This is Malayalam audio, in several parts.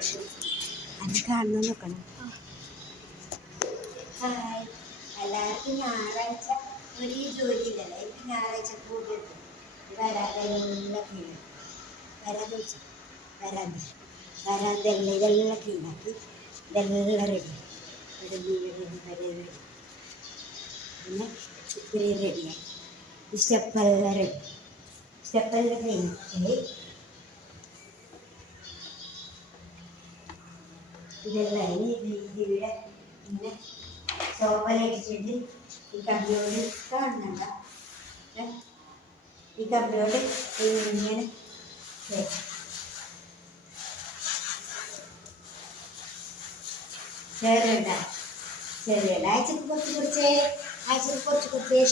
അത് കാണണം നോക്കണം. ഹായ്, എല്ലാവർക്കും ഞായറാഴ്ച ഒരു ജോലിയില്ലല്ലോ. എനിക്ക് ഞായറാഴ്ച കൂടുതൽ വരാതെല്ലാം ക്ലീൻ വരാതെ വെച്ചു വരാതെല്ലാം ഇതെല്ലാം ക്ലീനാക്കി ഇതെല്ലാം റെഡി റെഡി. പിന്നെ ഇത്രയും റെഡിയായി. സ്റ്റെപ്പെല്ലാം റെഡി. സ്റ്റെപ്പെല്ലാം ക്ലീനാക്കി ഇതെല്ലാം ഇതിവിടെ ഇങ്ങനെ സോപ്പലടിച്ചിട്ട് ഈ കമ്പിയോട് കാണുന്നുണ്ട. ഈ കമ്പിയോട് ഇങ്ങനെ ചെറുണ്ട ആഴ്ചക്ക് കുറച്ച്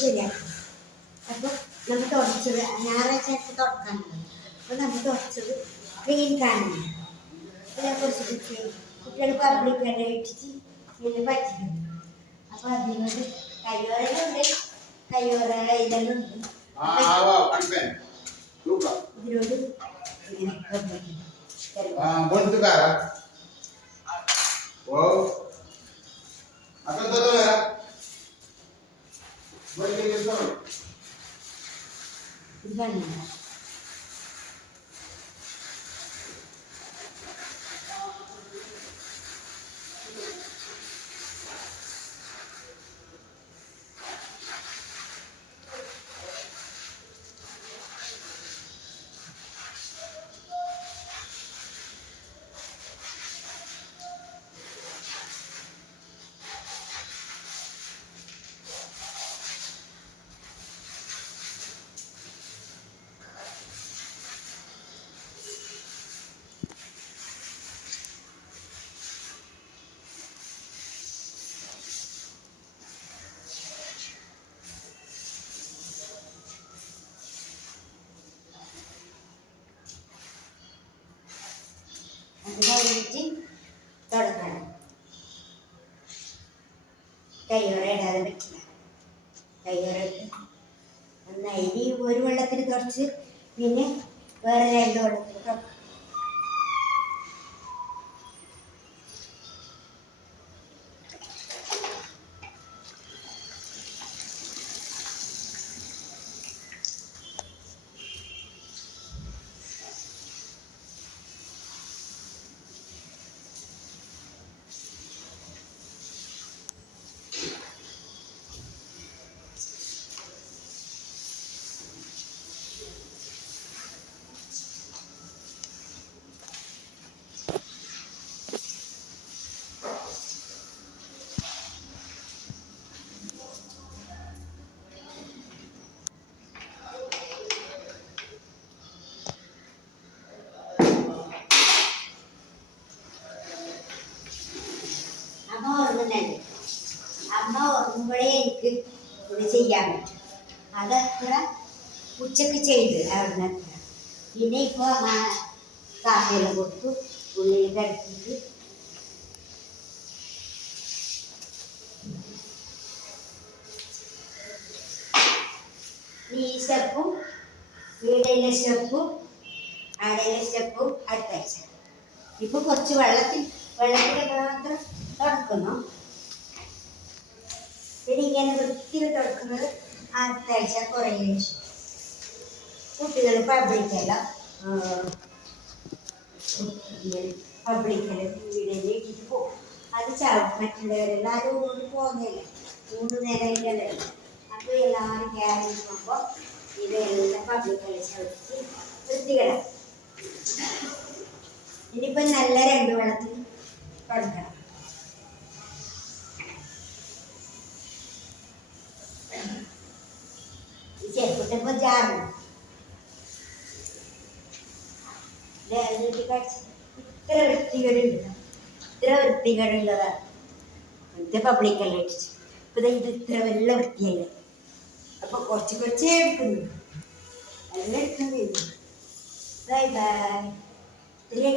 ശരിയാക്കും. അപ്പോൾ നമ്മൾ തുടച്ചത് ഞായറാഴ്ച തുടക്കാനുണ്ട്. അപ്പോൾ നമ്മൾ തുടച്ചത് ക്ലീൻ കാണുന്നില്ല. ഞാൻ കുറച്ച് കുട്ടികൾ പബ്ലിക്കെല്ലാം ഇട്ടിട്ട് ഇതിന് പറ്റിക്കുന്നു. അപ്പോൾ അതിനോട് കയ്യോറുണ്ട്, കയ്യോറ ഇതെല്ലാം ഉണ്ട്. ഇതിനോട് ഇങ്ങനെ ഇതാണ്. കഴിഞ്ഞിട്ട് തുടക്കണം. കയ്യോറ ഇടാതെ പറ്റില്ല. കയ്യോറ നന്നായി ഒരു വെള്ളത്തിൽ തുടച്ച് പിന്നെ വേറെ 2 വെള്ളത്തിൽ തുടക്കും. അമ്മ ഉറങ്ങുമ്പോഴേ എനിക്ക് ഇത് ചെയ്യാൻ പറ്റും. അതത്ര ഉച്ചക്ക് ചെയ്ത് അവിടുന്ന് എത്ര പിന്നെ ഇപ്പോൾ കാക്കയെല്ലാം കൊടുത്തു ഉള്ളിൽ കിടത്തിയിട്ട് ഈ സ്റ്റെപ്പും വീടിൻ്റെ സ്റ്റെപ്പും അടയിലെ സ്റ്റെപ്പും അടുത്താഴ്ച. ഇപ്പോൾ കുറച്ച് വെള്ളത്തിൽ മാത്രം തുടക്കുന്നു. പിന്നെ ഇങ്ങനെ വൃത്തിയിൽ തുടക്കുന്നത് അടുത്താഴ്ച കുറേ കുട്ടികൾ പബ്ലിക്കെല്ലാം വീടിൽ ഇട്ടിട്ട് പോകും. അത് മറ്റുള്ളവരെല്ലാം ആരും ഊണ് പോകുന്നില്ല. 3 നേരം ഇല്ലല്ലോ. അപ്പോൾ എല്ലാവരും ക്യാരി പോകുമ്പോൾ ഇതെല്ലാം പബ്ലിക്കെല്ലാം ചവിട്ടി വൃത്തികളാണ്. ഇനിയിപ്പോൾ നല്ല 2 വെള്ളത്തിൽ തുടക്കണം. ചെറുപ്പത്തിപ്പോൾ ജാറുണ്ട് ഇത്ര വൃത്തികളുള്ളതാണ്. ഇത് പബ്ലിക്കെല്ലാം ഇട്ടിട്ട് ഇപ്പം ഇത് ഇത്ര വല്ല വൃത്തിയായി. അപ്പോൾ കുറച്ചേ എടുക്കുന്നു. എല്ലാം എടുക്കുന്നത്. Bye bye. ഇത്രയും